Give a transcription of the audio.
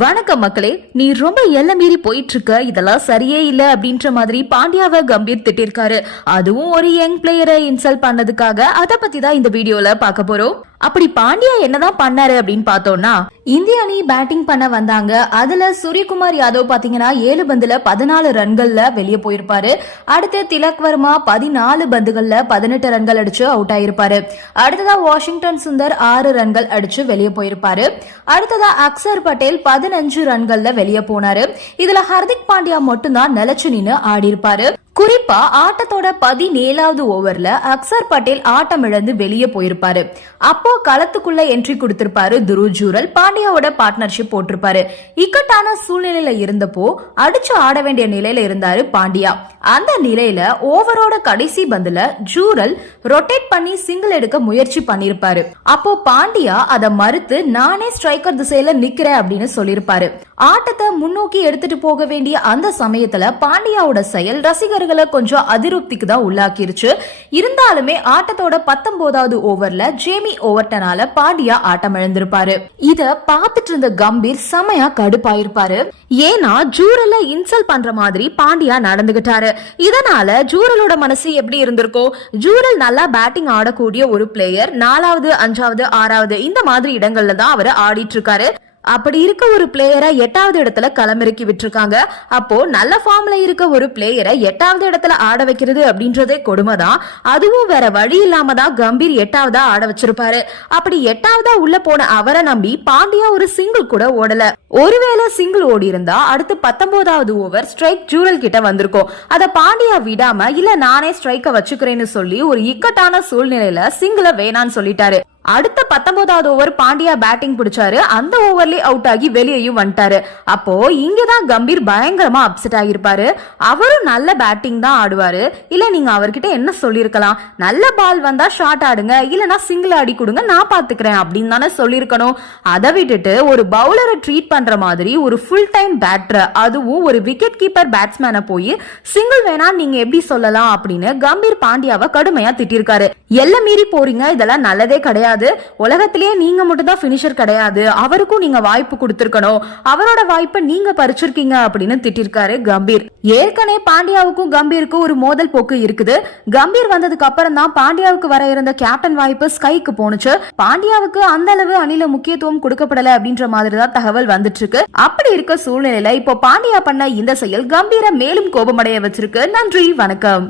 வணக்கம் மக்களே நீ ரொம்ப எல்லை மீறி போயிட்டு இருக்க இதெல்லாம் சரியே இல்ல அப்படின்ற மாதிரி பாண்டியாவை கம்பீர் திட்டிருக்காரு. அதுவும் ஒரு யங் பிளேயரை இன்சல்ட் பண்ணதுக்காக. அதை பத்தி தான் இந்த வீடியோல பார்க்க போறோம். அப்படி பாண்டியா என்னதான் பண்ணாரு அப்படின்னு பார்த்தோம்னா இந்திய அணி பேட்டிங் பண்ண வந்தாங்க. அதுல சூரியகுமார் யாதவ் பாத்தீங்கன்னா ஏழு பந்துல பதினாலு ரன்கள்ல வெளியே போயிருப்பாரு. அடுத்து திலக் வர்மா பதினாலு பந்துகள்ல பதினெட்டு ரன்கள் அடிச்சு அவுட் ஆயிருப்பாரு. அடுத்ததா வாஷிங்டன் சுந்தர் ஆறு ரன்கள் அடிச்சு வெளியே போயிருப்பாரு. அடுத்ததா அக்சர் பட்டேல் பதினஞ்சு ரன்கள்ல வெளியே போனாரு. இதுல ஹர்திக் பாண்டியா மட்டும்தான் நிலச்சு நின்று ஆடி இருப்பாரு குறிப்பா ஆட்டத்தோட பதினேழாவது ஓவர்ல அக்சர் பட்டேல் ஆட்டம் இழந்து வெளியே போயிருப்பாரு. அப்போ களத்துக்குள்ள என்ட்ரி கொடுத்திருப்பாரு துரு ஜூரல். பாண்டியாவோட பார்ட்னர்ஷிப் போட்டிருப்பாரு. இக்கட்டான சூழ்நிலையில இருந்தப்போ அடிச்சு ஆட வேண்டிய நிலையில இருந்தாரு பாண்டியா. அந்த நிலையில ஓவரோட கடைசி பந்துல ஜூரல் ரொட்டேட் பண்ணி சிங்கிள் எடுக்க முயற்சி பண்ணிருப்பாரு. அப்போ பாண்டியா அதை மறுத்து நானே ஸ்ட்ரைக்கர் திசையில நிக்கிறேன் அப்படின்னு சொல்லிருப்பாரு. ஆட்டத்தை முன்னோக்கி எடுத்துட்டு போக வேண்டிய அந்த சமயத்துல பாண்டியாவோட செயல் ரசிகர்கள் கொஞ்சம் அதிருப்திக்கு தான் உள்ளாக்கிருச்சு. இருந்தாலுமே ஆட்டத்தோட பத்தொன்பதாவது ஓவர்ல ஜேமி ஓவர்டனால பாண்டியா ஆட்டம் இழந்திருப்பாரு இத பாத்துட்டு இருந்த கம்பீர் செமையா கடுப்பாயிருப்பாரு. ஏன்னா ஜூரல இன்சல்ட் பண்ற மாதிரி பாண்டியா நடந்துகிட்டாரு. இதனால ஜூரலோட மனசு எப்படி இருந்திருக்கோ ஜூரல் நல்லா பேட்டிங் ஆடக்கூடிய ஒரு பிளேயர் நாலாவது அஞ்சாவது ஆறாவது இந்த மாதிரி இடங்கள்ல தான் அவர் ஆடிட்டு இருக்காரு அப்படி இருக்க ஒரு பிளேயரை எட்டாவது இடத்துல களமிறக்கி விட்டுருக்காங்க. அப்போ நல்ல ஃபார்ம்ல இருக்க ஒரு பிளேயரை எட்டாவது இடத்துல ஆட வைக்கிறது அப்படின்றதே கொடுமை தான் அதுவும் வேற வழி இல்லாம தான் கம்பீர் எட்டாவதா ஆட வச்சிருப்பாரு. அப்படி எட்டாவதா உள்ள போன அவரை நம்பி பாண்டியா ஒரு சிங்கிள் கூட ஓடல. ஒருவேளை சிங்கிள் ஓடி இருந்தா அடுத்து பத்தொன்பதாவது ஓவர் ஸ்ட்ரைக் ஜூரல் கிட்ட வந்திருக்கும். அத பாண்டியா விடாம இல்ல நானே ஸ்ட்ரைக்க வச்சுக்கிறேன்னு சொல்லி ஒரு இக்கட்டான சூழ்நிலையில சிங்கிள வேணான்னு சொல்லிட்டாரு. அடுத்த பத்தொன்பதாவது ஓவர் பாண்டியா பேட்டிங் பிடிச்சாரு. அந்த ஓவர்லயே அவுட் ஆகி வெளியேயும் வந்துட்டாரு. அப்போ இங்கதான் கம்பீர் பயங்கரமா அப்செட் ஆகியிருப்பாரு. அவரும் நல்ல பேட்டிங் தான் ஆடுவாரு. இல்ல நீங்க அவர்கிட்ட என்ன சொல்லிருக்கலாம் நல்ல பால் வந்தா ஷார்ட் ஆடுங்க. இல்லனா சிங்கிள் ஆடி கொடுங்க நான் பாத்துக்கிறேன் அப்படின்னு தானே சொல்லிருக்கணும் அதை விட்டுட்டு ஒரு பவுலரை ட்ரீட் பண்ற மாதிரி ஒரு ஃபுல் டைம் பேட்டர் அதுவும் ஒரு விக்கெட் கீப்பர் பேட்ஸ்மேனை போய் சிங்கிள் வேணா நீங்க எப்படி சொல்லலாம்? அப்படின்னு கம்பீர் பாண்டியாவை கடுமையா திட்டிருக்காரு எல்லை மீறி போறீங்க இதெல்லாம் நல்லதே கிடையாது. உலகத்திலேயே நீங்க மட்டும் தான் பினிஷர் கிடையாது. அவருக்கும் நீங்க வாய்ப்பு கொடுத்திருக்கணும். அவரோட வாய்ப்பை நீங்க பறிச்சிருக்கீங்க அப்படின்னு திட்டிருக்காரு கம்பீர். ஏற்கனவே பாண்டியாவுக்கும் கம்பீருக்கும் ஒரு மோதல் போக்கு இருக்குது. கம்பீர் வந்ததுக்கு அப்புறம் தான் பாண்டியாவுக்கு வர இருந்த கேப்டன் வாய்ப்பு ஸ்கைக்கு போனுச்சு பாண்டியாவுக்கு அந்த அளவு அணில முக்கியத்துவம் கொடுக்கப்படல அப்படின்ற மாதிரி தான் தகவல் வந்துட்டு இருக்கு அப்படி இருக்க சூழ்நிலையில இப்போ பாண்டியா பண்ண இந்த செயல் கம்பீர மேலும் கோபமடைய வச்சிருக்கு. நன்றி வணக்கம்.